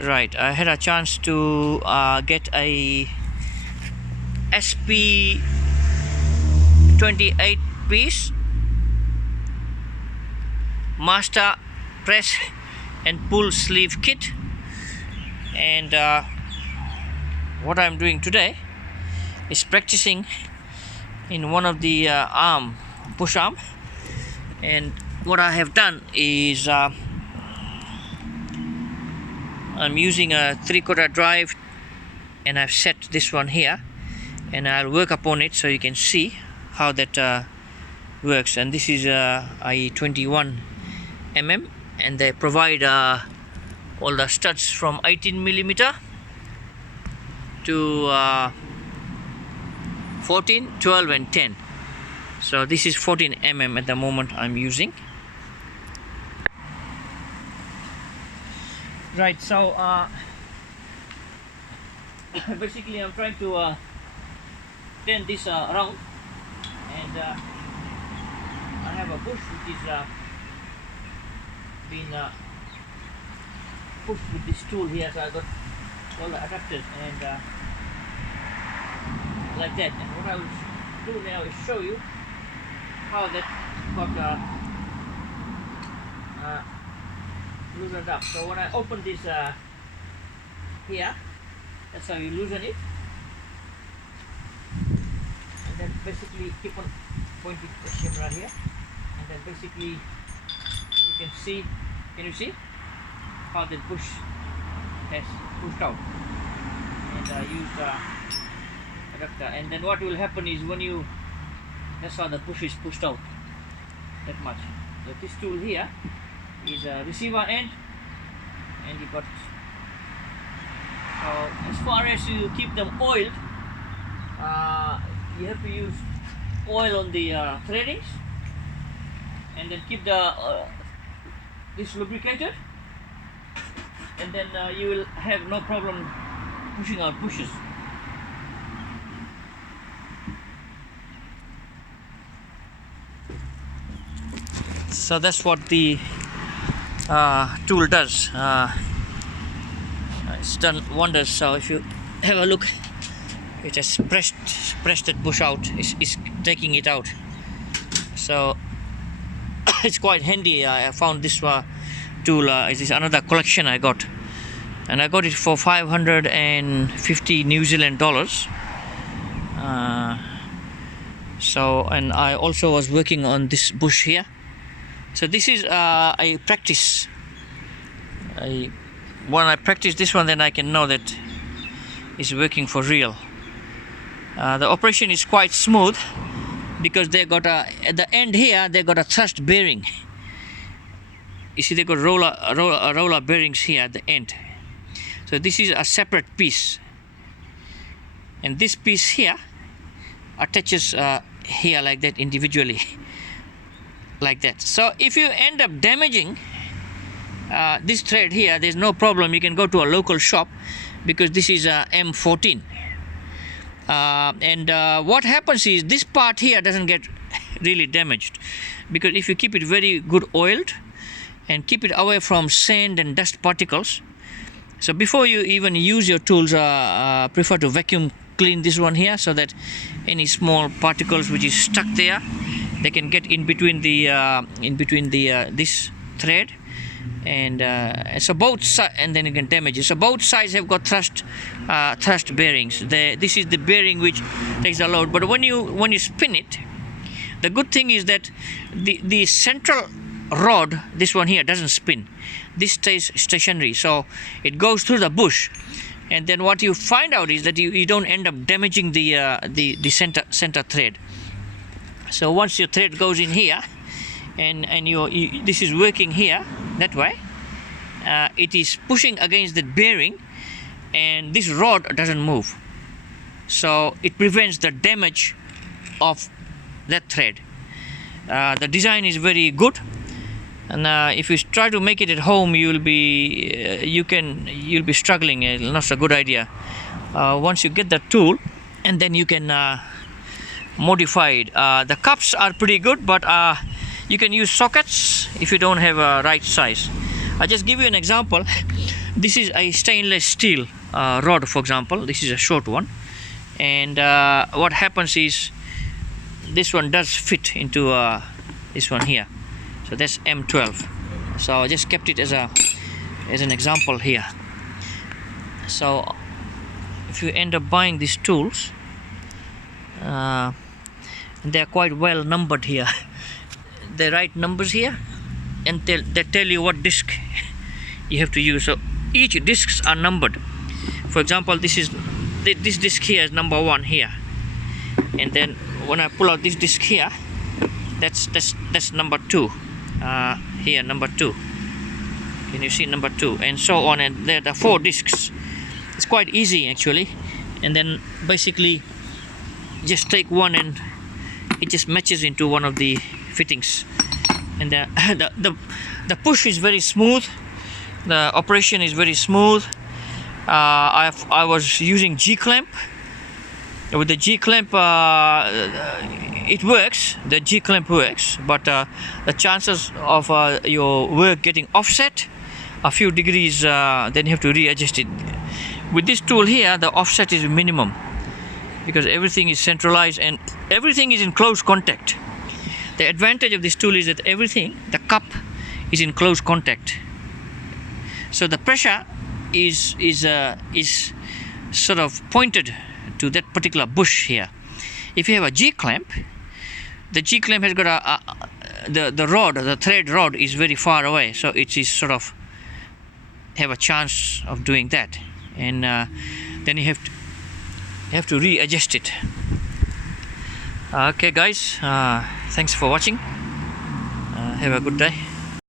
Right, I had a chance to get a SP 28 piece master press and pull sleeve kit, and what I'm doing today is practicing in one of the push arm. And what I have done is I'm using a 3/4 drive, and I've set this one here, and I'll work upon it so you can see how that works. And this is a 21 mm, and they provide all the studs from 18mm to 14, 12 and 10. So this is 14 mm at the moment I'm using. Right, so basically I'm trying to turn this around, and I have a bush which is been pushed with this tool here, so I got all the adapters and like that. And what I will do now is show you how that got loosened up. So when I open this here, that's how you loosen it, and then basically keep on pointing the camera here, and then basically you can see, can you see how the bush has pushed out, and use the adapter. And then what will happen is when you, that's how the bush is pushed out that much. So this tool here is a receiver end, and you got, so as far as you keep them oiled, you have to use oil on the threadings, and then keep the this lubricated, and then you will have no problem pushing out bushes. So that's what the tool does. It's done wonders. So if you have a look, it has pressed that bush out. It's taking it out. So it's quite handy. I found this tool. It is another collection I got, and I got it for 550 New Zealand dollars. So, and I also was working on this bush here. So this is a practice. When I practice this one, then I can know that it's working for real. The operation is quite smooth because they got at the end here they got a thrust bearing. You see, they got roller bearings here at the end. So this is a separate piece, and this piece here attaches here like that individually. Like that. So if you end up damaging this thread here, there's no problem. You can go to a local shop because this is a M14. And what happens is this part here doesn't get really damaged, because if you keep it very good oiled and keep it away from sand and dust particles. So before you even use your tools, prefer to vacuum clean this one here, so that any small particles which is stuck there, they can get in between the this thread, and so both sides, and then you can damage it. So both sides have got thrust bearings. This is the bearing which takes the load. But when you spin it, the good thing is that the central rod, this one here, doesn't spin. This stays stationary, so it goes through the bush. And then what you find out is that you don't end up damaging the center thread. So once your thread goes in here, and this is working here that way, it is pushing against the bearing, and this rod doesn't move. So it prevents the damage of that thread. The design is very good, and if you try to make it at home, you'll be struggling. Not a good idea. Once you get the tool, and then you can modify it. The cups are pretty good, but you can use sockets if you don't have a right size. I'll just give you an example. This is a stainless steel rod, for example. This is a short one, and what happens is this one does fit into this one here. So that's M12. So I just kept it as an example here. So if you end up buying these tools, they're quite well numbered here. They write numbers here, and they tell you what disc you have to use. So each discs are numbered. For example, this disc here is number 1 here, and then when I pull out this disc here, that's number 2. Here, number 2. Can you see number 2? And so on, and there are 4 discs. It's quite easy actually, and then basically just take one and it just matches into one of the fittings, and the push is very smooth. The operation is very smooth. I was using G-clamp. With the G-clamp, it works. The G-clamp works, but the chances of your work getting offset a few degrees, then you have to readjust it. With this tool here, the offset is minimum because everything is centralized and everything is in close contact. The advantage of this tool is that everything, the cup, is in close contact. So the pressure is sort of pointed to that particular bush here. If you have a G-clamp, the G-clamp has got the rod, the thread rod is very far away, so it is sort of have a chance of doing that, and then you have to readjust it. Okay guys, thanks for watching. Have a good day.